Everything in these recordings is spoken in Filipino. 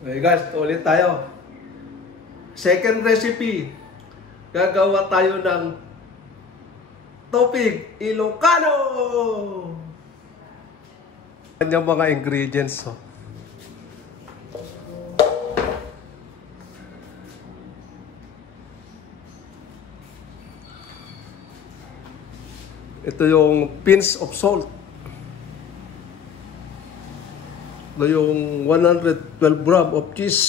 Okay guys, ulit tayo. Second recipe. Gagawa tayo ng tupig Ilocano. Kanyang mga ingredients. Oh. Ito yung pinch of salt. Ito yung 112 gram of cheese.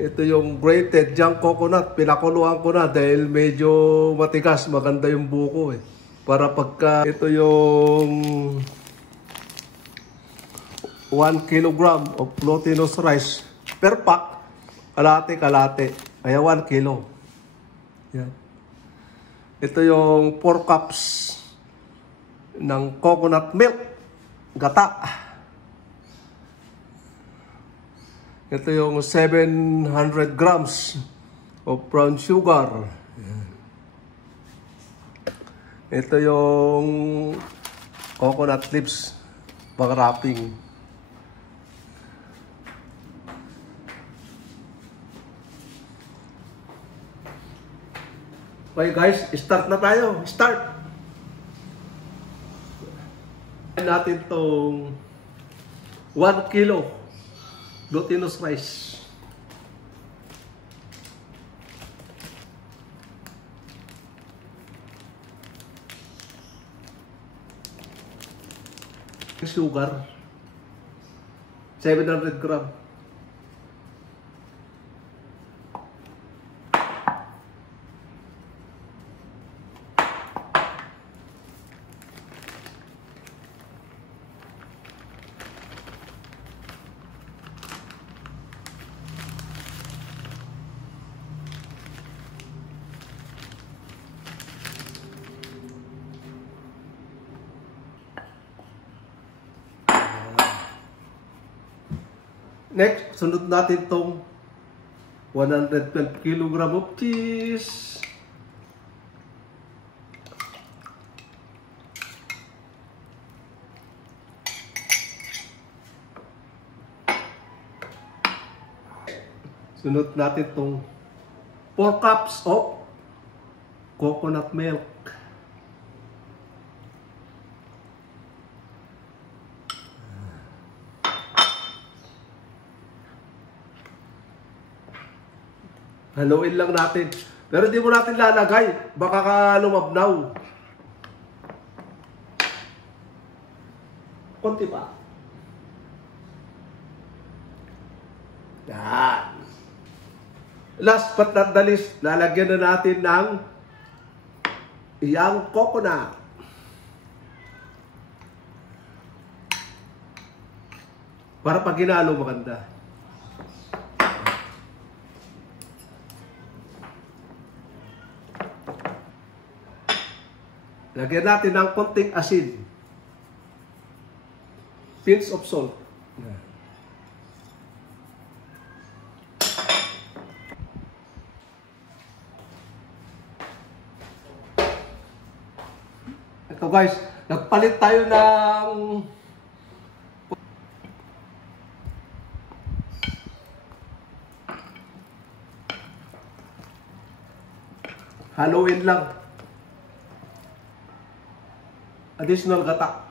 Ito yung grated young coconut. Pinakuluan ko na dahil medyo matigas. Maganda yung buko eh. Para pagka ito yung 1 kilogram of glutinous rice per pack. Kalate. Kaya 1 kilo. Yan. Ito yung 4 cups ng coconut milk. Gata. Ito yung 700 grams of brown sugar. Ito yung coconut leaves pang wrapping. Okay guys, start na tayo. Start! Natin tong 1 kilo glutinous rice. Sugar 700 gram. Next, sunod natin tong 112 kilogram of cheese. Sunod natin tong 4 cups of coconut milk. Haluin lang natin. Pero hindi mo natin lalagay. Baka ka lumabnaw. Konti pa. Yan. Last but not the least, lalagyan na natin ng young coconut. Para pag ginalo maganda. Lagyan natin ng konting asin. Pinch of salt. Ito guys, nagpalit tayo ng haluin lang. Additional gata.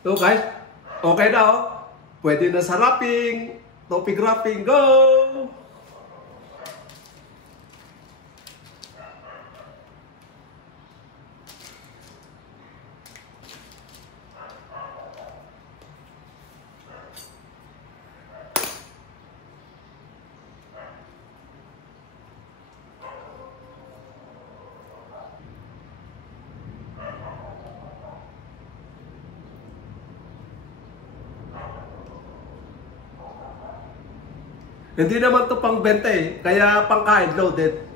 So guys, okay na oh. Pwede na sa wrapping. Topping wrapping, go! Hindi naman to pang benta eh, kaya pangkain loaded.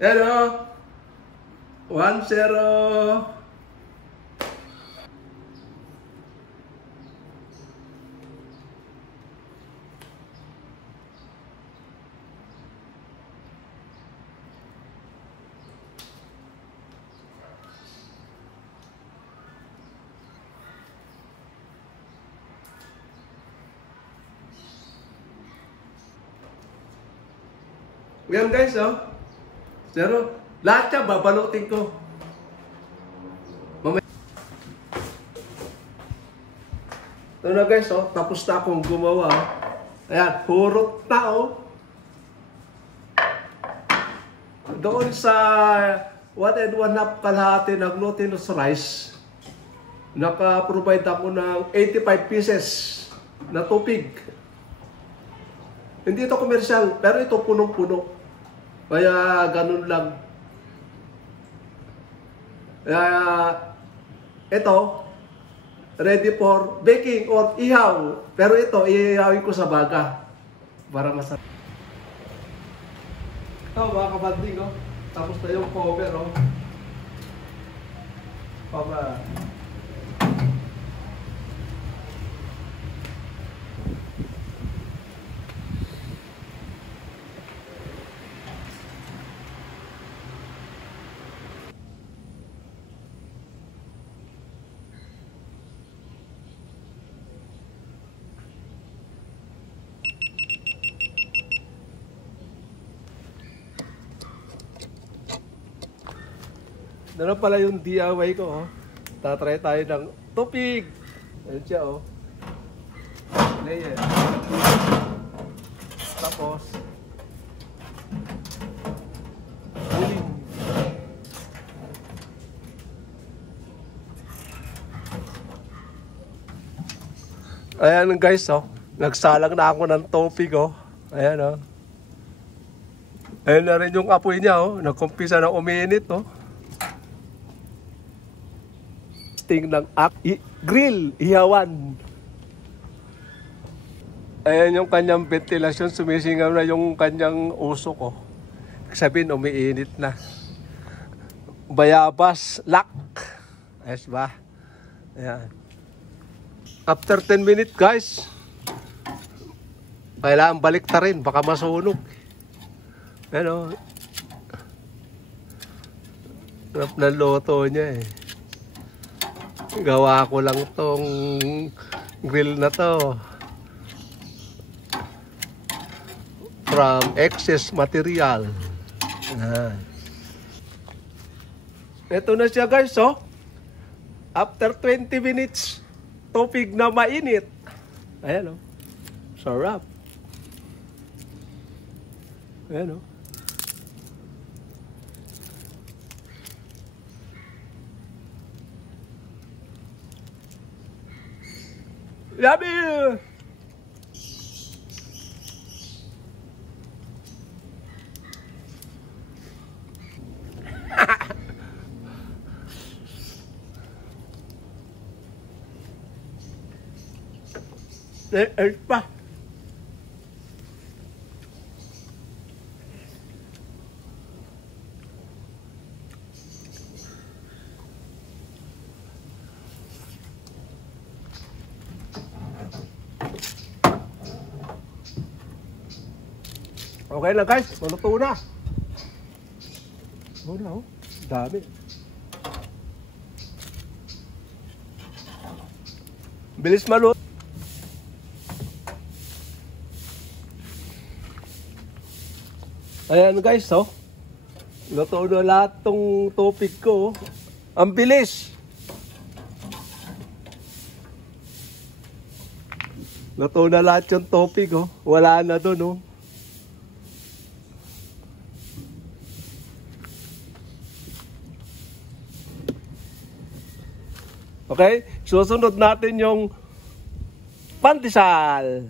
Yan o. 1-0. Yan guys, oh. Zero. Lahat siya, babalutin ko. Mamaya. Ito na guys, oh. Tapos na akong gumawa. Ayan, purot na, oh. Doon sa 1 1/2 kalahati ng glutinous rice, naka-provide ako ng 85 pieces na tubig. Hindi ito komersyal, pero ito punong-puno. Kaya ganun lang. Ito, ready for baking or ihaw. Pero ito, ihawin ko sa baga. Para masarap. Ito mga kabanding, oh. Tapos na yung cover, oh. Paba. Ano pala yung DIY ko, oh. Tatry tayo ng tupig. Ayan siya, oh. Layer. Tapos, uling. Ayan guys, oh. Nagsalang na ako ng tupig, oh. Ayan, oh. Ayan na rin yung apoy niya, oh. Nagkumpisa na uminit, oh. Ng grill, ihawan. Ayan yung kanyang ventilasyon, sumisingaw na yung kanyang usok, oh. Sabihin, umiinit na. Bayabas, lock. Ayos ba? Ayan. After 10 minutes, guys, kailangan balik ta rin, baka masunog. Ayan, oh. Sarap na loto niya, eh. Gawa ko lang tong grill na to from excess material. Ito na siya guys, oh. After 20 minutes, tupig na mainit. Ayan, oh. Sarap. Ayan, oh. Yummy! Pa. Okay na guys, maluto na. Oh, dami. Bilis maluto. Ayan guys, oh. Luto na lahat tong tupig ko. Ang bilis. Luto na lahat yung tupig, oh. Wala na doon, oh. Okay, susunod natin yung pandesal.